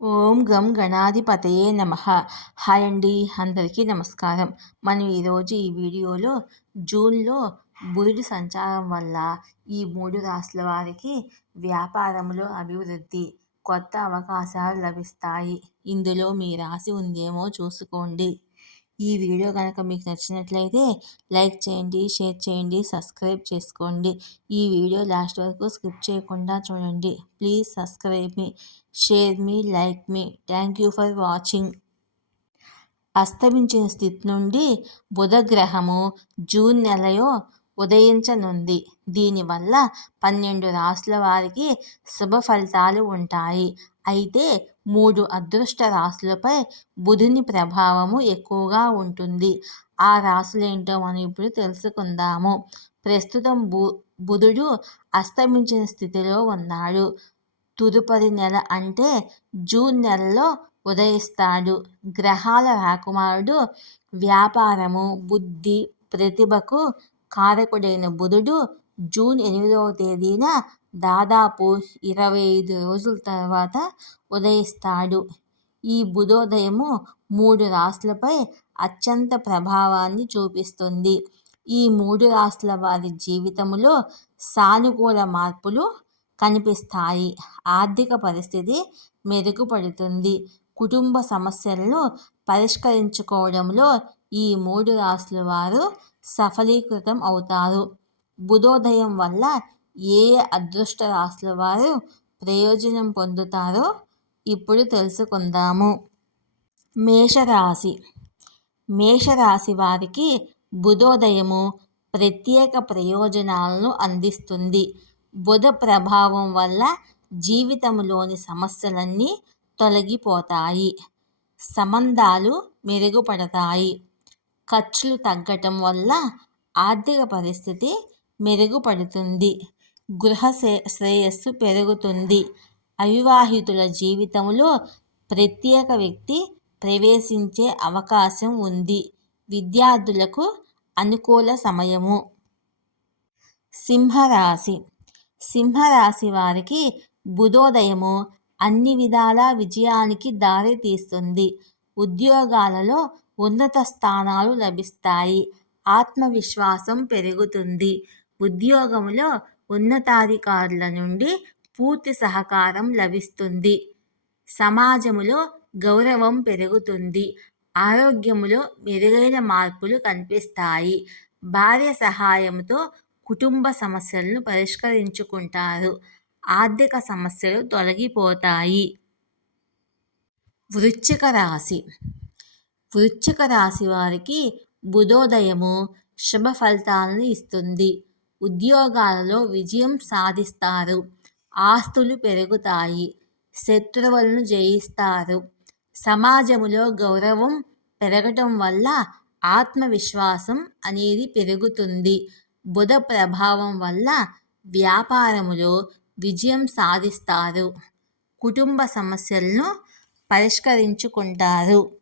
ఓం గం గణాధిపతయే నమ. హాయ్ అండి అందరికీ నమస్కారం. మనం ఈరోజు ఈ వీడియోలో జూన్లో బుధుడి సంచారం వల్ల ఈ మూడు రాశుల వారికి వ్యాపారంలో అభివృద్ధి కొత్త అవకాశాలు లభిస్తాయి. ఇందులో మీ రాశి ఉందేమో చూసుకోండి. ఈ వీడియో కనుక మీకు నచ్చినట్లయితే లైక్ చేయండి షేర్ చేయండి సబ్స్క్రైబ్ చేసుకోండి. ఈ వీడియో లాస్ట్ వరకు స్కిప్ చేయకుండా చూడండి. ప్లీజ్ సబ్స్క్రైబ్ మీ షేర్ మీ like me. Thank you for watching. అస్తమించిన స్థితి నుండి బుధగ్రహము జూన్ నెలలో ఉదయించనుంది. దీనివల్ల పన్నెండు రాసుల వారికి శుభ ఫలితాలు ఉంటాయి. అయితే మూడు అదృష్ట రాశులపై బుధుని ప్రభావము ఎక్కువగా ఉంటుంది. ఆ రాశులేంటో మనం ఇప్పుడు తెలుసుకుందాము. ప్రస్తుతం బు బుధుడు అస్తమించిన స్థితిలో ఉన్నాడు. తుదుపరి నెల అంటే జూన్ నెలలో ఉదయిస్తాడు. గ్రహాల రాకుమారుడు వ్యాపారము బుద్ధి ప్రతిభకు కారకుడైన బుధుడు జూన్ ఎనిమిదవ తేదీన దాదాపు ఇరవై ఐదు రోజుల తర్వాత ఉదయిస్తాడు. ఈ బుధోదయము మూడు రాశులపై అత్యంత ప్రభావాన్ని చూపిస్తుంది. ఈ మూడు రాశుల వారి జీవితంలో సానుకూల మార్పులు కనిపిస్తాయి. ఆర్థిక పరిస్థితి మెరుగుపడుతుంది. కుటుంబ సమస్యలను పరిష్కరించుకోవడంలో ఈ మూడు రాసుల వారు సఫలీకృతం అవుతారు. బుధోదయం వల్ల ఏ అదృష్ట రాసుల వారు ప్రయోజనం పొందుతారో ఇప్పుడు తెలుసుకుందాము. మేషరాశి. మేషరాశి వారికి బుధోదయము ప్రత్యేక ప్రయోజనాలను అందిస్తుంది. బుధ ప్రభావం వల్ల జీవితంలోని సమస్యలన్నీ తొలగిపోతాయి. సంబంధాలు మెరుగుపడతాయి. ఖర్చులు తగ్గటం వల్ల ఆర్థిక పరిస్థితి మెరుగుపడుతుంది. గృహ శ్రేయస్సు పెరుగుతుంది. అవివాహితుల జీవితంలో ప్రత్యేక వ్యక్తి ప్రవేశించే అవకాశం ఉంది. విద్యార్థులకు అనుకూల సమయము. సింహరాశి. సింహరాశి వారికి బుధోదయము అన్ని విధాల విజయానికి దారి తీస్తుంది ఉద్యోగాలలో ఉన్నత స్థానాలు లభిస్తాయి. ఆత్మవిశ్వాసం పెరుగుతుంది. ఉద్యోగంలో ఉన్నతాధికారుల నుండి పూర్తి సహకారం లభిస్తుంది. సమాజములో గౌరవం పెరుగుతుంది. ఆరోగ్యములో మెరుగైన మార్పులు కనిపిస్తాయి. భార్య సహాయంతో కుటుంబ సమస్యలను పరిష్కరించుకుంటారు. ఆర్థిక సమస్యలు తొలగిపోతాయి. వృశ్చిక రాశి వృశ్చిక రాశి వారికి బుధోదయము శుభ ఫలితాలను ఇస్తుంది. ఉద్యోగాలలో విజయం సాధిస్తారు. ఆస్తులు పెరుగుతాయి. శత్రువులను జయిస్తారు. సమాజములో గౌరవం పెరగటం వల్ల ఆత్మవిశ్వాసం అనేది పెరుగుతుంది. బుధ ప్రభావం వల్ల వ్యాపారములో విజయం సాధిస్తారు. కుటుంబ సమస్యలను పరిష్కరించుకుంటారు.